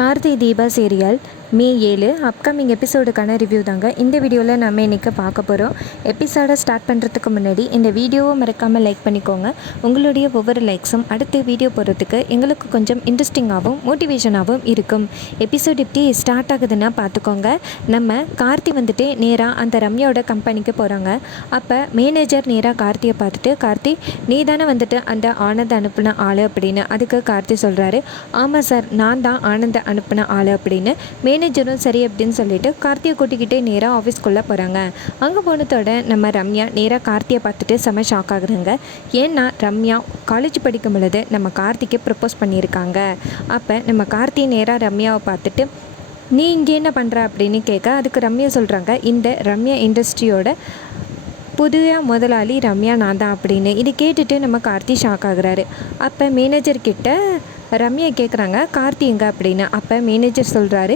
Karthi Deepa serial மே 7 upcoming எபிசோடுக்கான review தாங்க இந்த வீடியோவில் நம்ம இன்றைக்கி பார்க்க போகிறோம். எபிசோடை ஸ்டார்ட் பண்ணுறதுக்கு முன்னாடி இந்த வீடியோவை மறக்காமல் லைக் பண்ணிக்கோங்க. உங்களுடைய ஒவ்வொரு லைக்ஸும் அடுத்து வீடியோ போடுறதுக்கு எங்களுக்கு கொஞ்சம் இன்ட்ரெஸ்டிங்காகவும் மோட்டிவேஷனாகவும் இருக்கும். எபிசோட் எப்படி ஸ்டார்ட் ஆகுதுன்னா பார்த்துக்கோங்க. நம்ம கார்த்தி வந்துட்டு நேராக அந்த ரம்யாவோட கம்பெனிக்கு போகிறாங்க. அப்போ மேனேஜர் நேராக கார்த்தியை பார்த்துட்டு, கார்த்தி நீ தானே வந்துட்டு அந்த ஆனந்த் அனுப்பின ஆள் அப்படின்னு. அதுக்கு கார்த்தி சொல்கிறாரு, ஆமாம் சார், நான் தான் ஆனந்த் அனுப்பின ஆள் அப்படின்னு. மேனேஜரும் சரி அப்படின்னு சொல்லிட்டு கார்த்தியை கூட்டிக்கிட்டே நேராக ஆஃபீஸ்க்குள்ளே போகிறாங்க. அங்கே போனதோட நம்ம ரம்யா நேராக கார்த்தியை பார்த்துட்டு செம ஷாக் ஆகுறாங்க. ஏன்னா ரம்யா காலேஜ் படிக்கும் பொழுது நம்ம கார்த்திக்கு ப்ரப்போஸ் பண்ணியிருக்காங்க. அப்போ நம்ம கார்த்தி நேராக ரம்யாவை பார்த்துட்டு, நீ இங்கே என்ன பண்ணுற அப்படின்னு கேட்க, அதுக்கு ரம்யா சொல்கிறாங்க, இந்த ரம்யா இண்டஸ்ட்ரியோட புதிய முதலாளி ரம்யா நான் தான் அப்படின்னு. இது கேட்டுட்டு நம்ம கார்த்தி ஷாக் ஆகுறாரு. அப்போ மேனேஜர்கிட்ட ரம்யா கேட்குறாங்க, கார்த்தி எங்க அப்படின்னு. அப்போ மேனேஜர் சொல்கிறாரு,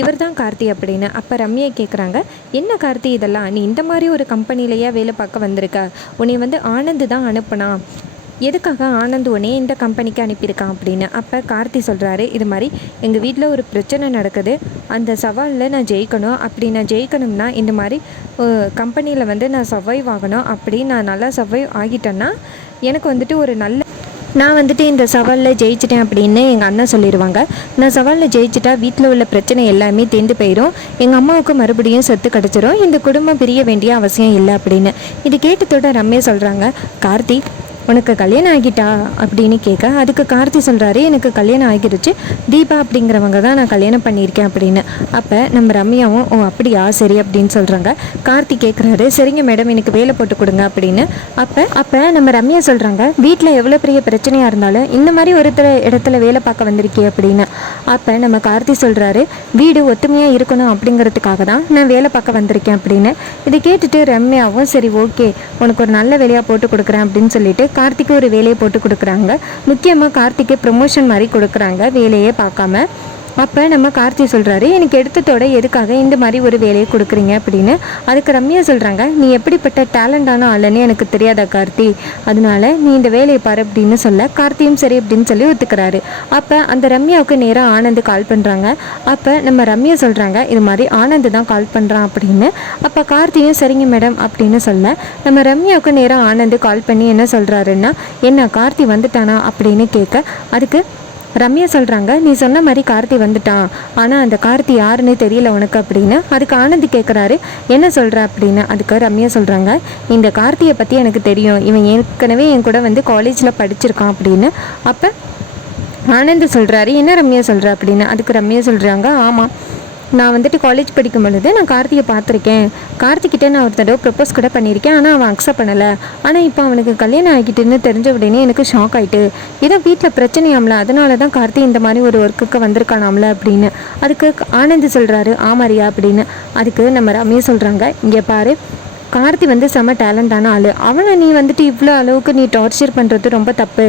இவர் தான் கார்த்தி அப்படின்னு. அப்போ ரம்யா கேட்குறாங்க, என்ன கார்த்தி இதெல்லாம், நீ இந்த மாதிரி ஒரு கம்பெனிலேயே வேலை பார்க்க வந்திருக்க, உன்னை ஆனந்து தான் அனுப்புனா, எதுக்காக ஆனந்த் உடனே இந்த கம்பெனிக்கு அனுப்பியிருக்கான் அப்படின்னு. அப்போ கார்த்தி சொல்கிறாரு, இது மாதிரி எங்கள் வீட்டில் ஒரு பிரச்சனை நடக்குது, அந்த சவாலில் நான் ஜெயிக்கணும், அப்படி நான் ஜெயிக்கணும்னா இந்த மாதிரி கம்பெனியில் நான் சர்வைவ் ஆகணும், அப்படி நான் நல்லா சர்வைவ் ஆகிட்டேன்னா எனக்கு ஒரு நல்ல நான் இந்த சவாலில் ஜெயிச்சிட்டேன் அப்படின்னு எங்கள் அண்ணன் சொல்லிடுவாங்க. நான் சவாலில் ஜெயிச்சிட்டா வீட்டில் உள்ள பிரச்சனை எல்லாமே தீர்ந்து போயிடும், எங்கள் அம்மாவுக்கு மறுபடியும் சொத்து கிடச்சிரும், இந்த குடும்பம் பிரிய வேண்டிய அவசியம் இல்லை அப்படின்னு. இது கேட்டதோட ரம்யா சொல்கிறாங்க, கார்த்தி உனக்கு கல்யாணம் ஆகிட்டா அப்படின்னு கேட்க, அதுக்கு கார்த்தி சொல்கிறாரு, எனக்கு கல்யாணம் ஆகிடுச்சு, தீபா அப்படிங்கிறவங்க தான் நான் கல்யாணம் பண்ணியிருக்கேன் அப்படின்னு. அப்போ நம்ம ரம்யாவும், ஓ அப்படியா சரி அப்படின்னு சொல்கிறாங்க. கார்த்தி கேட்குறாரு, சரிங்க மேடம் எனக்கு வேலை போட்டு கொடுங்க அப்படின்னு. அப்போ நம்ம ரம்யா சொல்கிறாங்க, வீட்டில் எவ்வளோ பெரிய பிரச்சனையாக இருந்தாலும் இந்த மாதிரி இடத்துல வேலை பார்க்க வந்திருக்கே அப்படின்னு. அப்போ நம்ம கார்த்தி சொல்கிறாரு, வீடு ஒத்துமையாக இருக்கணும் அப்படிங்கிறதுக்காக தான் நான் வேலை பார்க்க வந்திருக்கேன் அப்படின்னு. இதை கேட்டுட்டு ரம்யாவும், சரி ஓகே உனக்கு ஒரு நல்ல வேலையாக போட்டு கொடுக்குறேன் அப்படின்னு சொல்லிட்டு கார்த்திக்கு ஒரு வேலையை போட்டு கொடுக்குறாங்க. முக்கியமாக கார்த்திக்கு ப்ரமோஷன் மாதிரி கொடுக்குறாங்க வேலையே பார்க்காம. அப்போ நம்ம கார்த்தி சொல்கிறாரு, எனக்கு எடுத்ததோட எதுக்காக இந்த மாதிரி ஒரு வேலையை கொடுக்குறீங்க அப்படின்னு. அதுக்கு ரம்யா சொல்கிறாங்க, நீ எப்படிப்பட்ட டேலண்டான ஆளுன்னு எனக்கு தெரியாதா கார்த்தி, அதனால நீ இந்த வேலையை பாரு அப்படின்னு சொல்ல, கார்த்தியும் சரி அப்படின்னு சொல்லி ஒத்துக்கிறாரு. அப்போ அந்த ரம்யாவுக்கு நேராக ஆனந்த் கால் பண்ணுறாங்க. அப்போ நம்ம ரம்யா சொல்கிறாங்க, இது மாதிரி ஆனந்த் தான் கால் பண்ணுறான் அப்படின்னு. அப்போ கார்த்தியும் சரிங்க மேடம் அப்படின்னு சொல்ல, நம்ம ரம்யாவுக்கு நேராக ஆனந்த் கால் பண்ணி என்ன சொல்கிறாருன்னா, என்ன கார்த்தி வந்துட்டானா அப்படின்னு கேட்க, அதுக்கு ரம்யா சொல்கிறாங்க, நீ சொன்ன மாதிரி கார்த்தி வந்துட்டான், ஆனால் அந்த கார்த்தி யாருன்னு தெரியல உனக்கு அப்படின்னு. அதுக்கு ஆனந்த் கேட்குறாரு, என்ன சொல்கிற அப்படின்னு. அதுக்கு ரம்யா சொல்கிறாங்க, இந்த கார்த்தியை பற்றி எனக்கு தெரியும், இவன் ஏற்கனவே என் கூட காலேஜில் படிச்சிருக்கான் அப்படின்னு. அப்போ ஆனந்த் சொல்கிறாரு, என்ன ரம்யா சொல்கிற அப்படின்னு. அதுக்கு ரம்யா சொல்கிறாங்க, ஆமாம் நான் காலேஜ் படிக்கும் பொழுது நான் கார்த்தியை பார்த்துருக்கேன், கார்த்திக்கிட்டே நான் ஒரு தடவை ப்ரப்போஸ் கூட பண்ணியிருக்கேன், ஆனால் அவன் அக்செப்ட் பண்ணலை, ஆனால் இப்போ அவனுக்கு கல்யாணம் ஆகிட்டுன்னு தெரிஞ்ச உடனே எனக்கு ஷாக் ஆகிட்டு, ஏதோ வீட்டில் பிரச்சனையாமல, அதனால தான் கார்த்தி இந்த மாதிரி ஒரு ஒர்க்குக்கு வந்திருக்கானாம்ல அப்படின்னு. அதுக்கு ஆனந்த் சொல்கிறாரு, ஆமாரியா அப்படின்னு. அதுக்கு நம்ம ரம்யா சொல்கிறாங்க, இங்கே பாரு, கார்த்தி செம்ம டேலண்டான ஆள், அவனை நீ இவ்வளோ அளவுக்கு நீ டார்ச்சர் பண்ணுறது ரொம்ப தப்பு.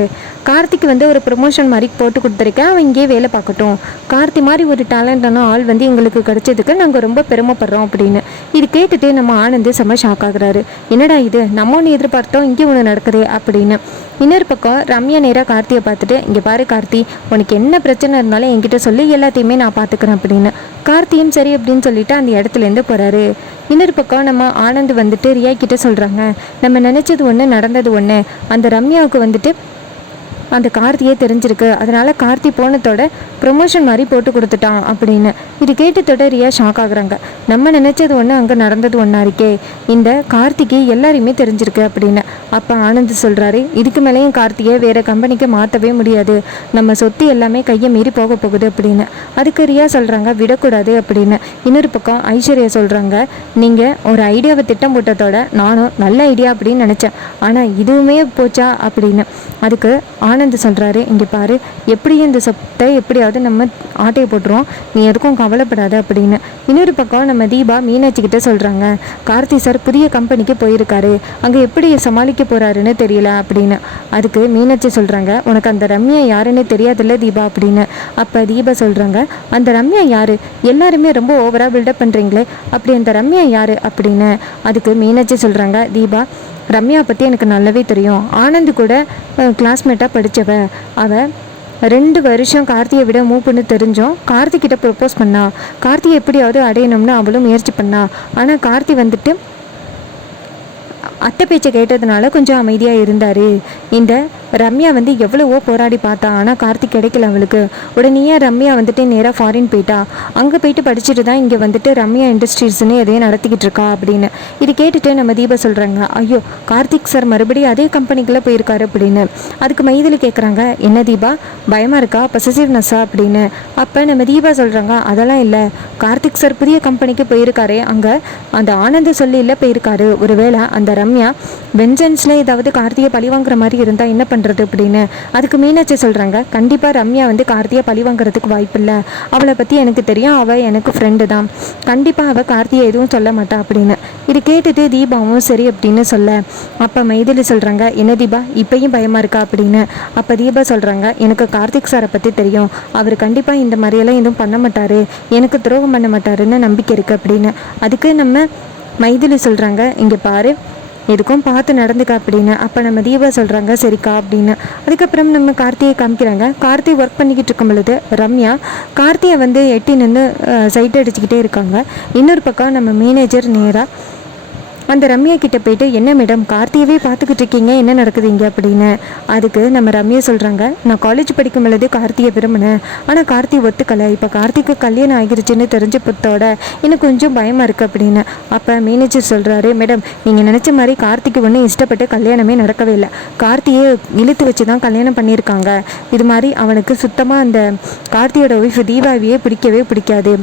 கார்த்திக்கு ஒரு ப்ரொமோஷன் மாதிரி போட்டு கொடுத்துருக்கேன், அவன் இங்கேயே வேலை பார்க்கட்டும், கார்த்தி மாதிரி ஒரு டேலண்டான ஆள் எங்களுக்கு கிடைச்சதுக்கு நாங்கள் ரொம்ப பெருமைப்படுறோம் அப்படின்னு. இது கேட்டுட்டு நம்ம ஆனந்த் செம்ம ஷாக் ஆகுறாரு, என்னடா இது நம்ம ஒன்று எதிர்பார்த்தோம், இங்கே ஒன்று நடக்குது அப்படின்னு. இன்னொரு பக்கம் ரம்யா நேராக கார்த்தியை பார்த்துட்டு, இங்கே பாரு கார்த்தி, உனக்கு என்ன பிரச்சனை இருந்தாலும் என்கிட்ட சொல்லி எல்லாத்தையுமே நான் பார்த்துக்கிறேன் அப்படின்னு. கார்த்தியும் சரி அப்படின்னு சொல்லிட்டு அந்த இடத்துலேருந்து போகிறாரு. இன்னொரு பக்கம் நம்ம ஆனந்த் ரியா கிட்ட சொல்கிறாங்க, நம்ம நினச்சது ஒன்று நடந்தது ஒன்று, அந்த ரம்யாவுக்கு அந்த கார்த்தியே தெரிஞ்சிருக்கு, அதனால் கார்த்தி போனதோட ப்ரொமோஷன் மாதிரி போட்டு கொடுத்துட்டான் அப்படின்னு. இது கேட்டதோட ரியா ஷாக் ஆகுறாங்க, நம்ம நினச்சது ஒன்று அங்கே நடந்தது ஒன்றா இருக்கே, இந்த கார்த்திக்கு எல்லாரையுமே தெரிஞ்சிருக்கு அப்படின்னு. அப்போ ஆனந்த் சொல்கிறாரு, இதுக்கு மேலேயும் கார்த்தியை வேறு கம்பெனிக்கு மாற்றவே முடியாது, நம்ம சொத்து எல்லாமே கையை மீறி போக போகுது அப்படின்னு. அதுக்கு ரியா சொல்கிறாங்க, விடக்கூடாது அப்படின்னு. இன்னொரு பக்கம் ஐஸ்வர்யா சொல்கிறாங்க, நீங்கள் ஒரு ஐடியாவை திட்டம் போட்டதோட நானும் நல்ல ஐடியா அப்படின்னு நினச்சேன், ஆனால் இதுவுமே போச்சா அப்படின்னு. அதுக்கு ஆனந்த் சொல்கிறாரு, இங்கே பாரு, எப்படியும் இந்த சொத்தை எப்படியாவது நம்ம ஆட்டையை போட்டுருவோம், நீ எதுக்கும் கவலைப்படாத அப்படின்னு. இன்னொரு பக்கம் நம்ம தீபா மீனாட்சிக்கிட்ட சொல்கிறாங்க, கார்த்தி சார் புதிய கம்பெனிக்கு போயிருக்காரு, அங்கே எப்படி சமாளிக்க போகிறாருன்னு தெரியல அப்படின்னு. அதுக்கு மீனாட்சி சொல்கிறாங்க, உனக்கு அந்த ரம்யா யாருன்னு தெரியாதுல்ல தீபா அப்படின்னு. அப்போ தீபா சொல்கிறாங்க, அந்த ரம்யா யார், எல்லாருமே ரொம்ப ஓவராக பில்டப் பண்ணுறீங்களே, அப்படி அந்த ரம்யா யார் அப்படின்னு. அதுக்கு மீனாட்சி சொல்கிறாங்க, தீபா ரம்யா பற்றி எனக்கு நல்லாவே தெரியும், ஆனந்த் கூட கிளாஸ்மேட்டாக படித்தவ, அவள் 2 வருஷம் கார்த்தியை விட மூப்புன்னு தெரிஞ்சோம் கார்த்திகிட்ட ப்ரப்போஸ் பண்ணா. கார்த்தியை எப்படியாவது அடையணும்னு அவளும் முயற்சி பண்ணா. ஆனால் கார்த்தி வந்துட்டு அத்தை பேச்சை கேட்டதுனால கொஞ்சம் அமைதியாக இருந்தார். இந்த ரம்யா வந்து எவ்வளவோ போராடி பார்த்தா, ஆனால் கார்த்திக் கிடைக்கல அவளுக்கு. உடனே ரம்யா வந்துட்டு நேராக ஃபாரின் போயிட்டா. அங்கே போயிட்டு படிச்சுட்டு தான் இங்கே வந்துட்டு ரம்யா இண்டஸ்ட்ரீஸ்னு எதையும் நடத்திக்கிட்டு இருக்கா அப்படின்னு. இது கேட்டுட்டு நம்ம தீபா சொல்கிறாங்க, ஐயோ கார்த்திக் சார் மறுபடியும் அதே கம்பெனிக்குள்ளே போயிருக்காரு அப்படின்னு. அதுக்கு மைதிலி கேட்குறாங்க, என்ன தீபா பயமாக இருக்கா, பொசசிவ்னஸ்ஸா அப்படின்னு. அப்போ நம்ம தீபா சொல்கிறாங்க, அதெல்லாம் இல்லை, கார்த்திக் சார் புதிய கம்பெனிக்கு போயிருக்காரு, அங்கே அந்த ஆனந்த சொல்லியில் போயிருக்காரு. ஒருவேளை அந்த ரம்யா வெஞ்சன்ஸில் ஏதாவது கார்த்தியை பழி வாங்குற மாதிரி இருந்தால் என்ன பண்ணுறது அப்படின்னு. அதுக்கு மீனாட்சி சொல்கிறாங்க, கண்டிப்பாக ரம்யா வந்து கார்த்தியை பழி வாங்குறதுக்கு வாய்ப்பு இல்லை, அவளை பற்றி எனக்கு தெரியும், அவள் எனக்கு ஃப்ரெண்டு தான், கண்டிப்பாக அவள் கார்த்தியை எதுவும் சொல்ல மாட்டா அப்படின்னு. இது கேட்டுட்டு தீபாவும் சரி அப்படின்னு சொல்ல, அப்போ மைதிலி சொல்கிறாங்க, என்ன தீபா இப்பயும் பயமாக இருக்கா அப்படின்னு. அப்போ தீபா சொல்கிறாங்க, எனக்கு கார்த்திக் சாரை பற்றி தெரியும், அவர் கண்டிப்பாக இந்த மாதிரியெல்லாம் எதுவும் பண்ண மாட்டார், எனக்கு துரோகம் பண்ண மாட்டாருன்னு நம்பிக்கை இருக்குது அப்படின்னு. அதுக்கு நம்ம மைதிலி சொல்கிறாங்க, இங்கே பாரு எதுக்கும் பார்த்து நடந்துக்க அப்படின்னு. அப்போ நம்ம தீபா சொல்கிறாங்க, சரிக்கா அப்படின்னு. அதுக்கப்புறம் நம்ம கார்த்தியை காமிக்கிறாங்க. கார்த்தி ஒர்க் பண்ணிக்கிட்டு இருக்கும் பொழுது ரம்யா கார்த்தியை வந்து எட்டி நின்று சைட் அடிச்சுக்கிட்டே இருக்காங்க. இன்னொரு பக்கம் நம்ம மேனேஜர் நேராக அந்த ரம்யா கிட்ட போயிட்டு, என்ன மேடம் கார்த்தியவே பார்த்துக்கிட்டு இருக்கீங்க, என்ன நடக்குது இங்கே அப்படின்னு. அதுக்கு நம்ம ரம்யா சொல்கிறாங்க, நான் காலேஜ் படிக்கும் பொழுது கார்த்தியை விரும்பினேன், ஆனால் கார்த்தி ஒத்துக்கலை, இப்போ கார்த்திக்கு கல்யாணம் ஆகிருச்சுன்னு தெரிஞ்ச புத்தோட எனக்கு கொஞ்சம் பயமாக இருக்குது அப்படின்னு. அப்போ மேனேஜர் சொல்கிறாரு, மேடம் நீங்கள் நினச்ச மாதிரி கார்த்திக்கு ஒன்றும் இஷ்டப்பட்டு கல்யாணமே நடக்கவே இல்லை, கார்த்தியை இழுத்து வச்சு தான் கல்யாணம் பண்ணியிருக்காங்க. இது மாதிரி அவனுக்கு சுத்தமாக அந்த கார்த்தியோட ஒய்ஃப் தீபாவையே பிடிக்கவே பிடிக்காது.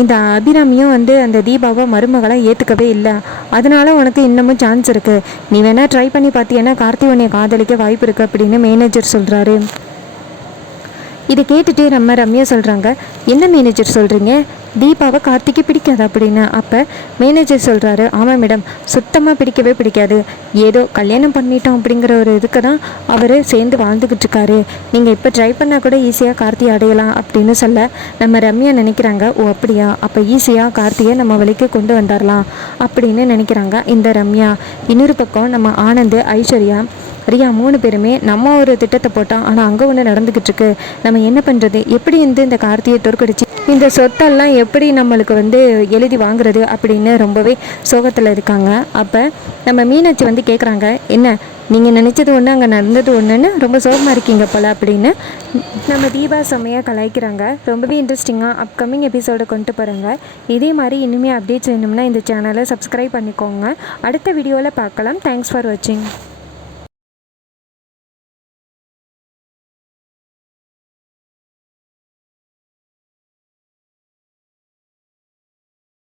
இந்த அபிராமியும் வந்து அந்த தீபாவை மருமகளை ஏற்றுக்கவே இல்லை, அதனால உனக்கு இன்னமும் சான்ஸ் இருக்குது, நீ வேணால் ட்ரை பண்ணி பார்த்தியன்னா கார்த்தி உன்னை காதலிக்க வாய்ப்பு இருக்குது அப்படின்னு மேனேஜர் சொல்கிறாரு. இதை கேட்டுட்டு நம்ம ரம்யா சொல்கிறாங்க, என்ன மேனேஜர் சொல்கிறீங்க, தீபாவை கார்த்திக்கு பிடிக்காது அப்படின்னு. அப்போ மேனேஜர் சொல்கிறாரு, ஆமாம் மேடம் சுத்தமாக பிடிக்கவே பிடிக்காது, ஏதோ கல்யாணம் பண்ணிட்டோம் அப்படிங்கிற ஒரு இதுக்கு தான் அவர் சேர்ந்து வாழ்ந்துக்கிட்டு இருக்காரு, நீங்கள் இப்போ ட்ரை பண்ணால் கூட ஈஸியாக கார்த்தியை அடையலாம் அப்படின்னு சொல்ல நம்ம ரம்யா நினைக்கிறாங்க, ஓ அப்படியா, அப்போ ஈஸியாக கார்த்தியை நம்ம வழிக்கு கொண்டு வந்துடலாம் அப்படின்னு நினைக்கிறாங்க இந்த ரம்யா. இன்னொரு பக்கம் நம்ம ஆனந்த், ஐஸ்வர்யா, ரியா 3 பேருமே நம்ம ஒரு திட்டத்தை போட்டோம், ஆனால் அங்கே ஒன்று நடந்துக்கிட்டு இருக்கு, நம்ம என்ன பண்ணுறது, எப்படி இந்த கார்த்தியை தோற்கடிச்சு இந்த சொத்தெல்லாம் எப்படி நம்மளுக்கு வந்து எழுதி வாங்குறது அப்படின்னு ரொம்பவே சோகத்தில் இருக்காங்க. அப்போ நம்ம மீனாட்சி வந்து கேட்குறாங்க, என்ன நீங்கள் நினச்சது ஒன்று அங்கே நடந்தது ஒன்றுன்னு ரொம்ப சோகமாக இருக்கீங்க போல் அப்படின்னு. நம்ம தீபா செம்மையாக கலாய்க்கிறாங்க. ரொம்பவே இன்ட்ரெஸ்டிங்காக அப்கமிங் எபிசோடை கொண்டு போகிறாங்க. இதே மாதிரி இனிமேல் அப்டேட்ஸ் வேணும்னா இந்த சேனலை சப்ஸ்கிரைப் பண்ணிக்கோங்க. அடுத்த வீடியோவில் பார்க்கலாம். தேங்க்ஸ் ஃபார் வாட்சிங்.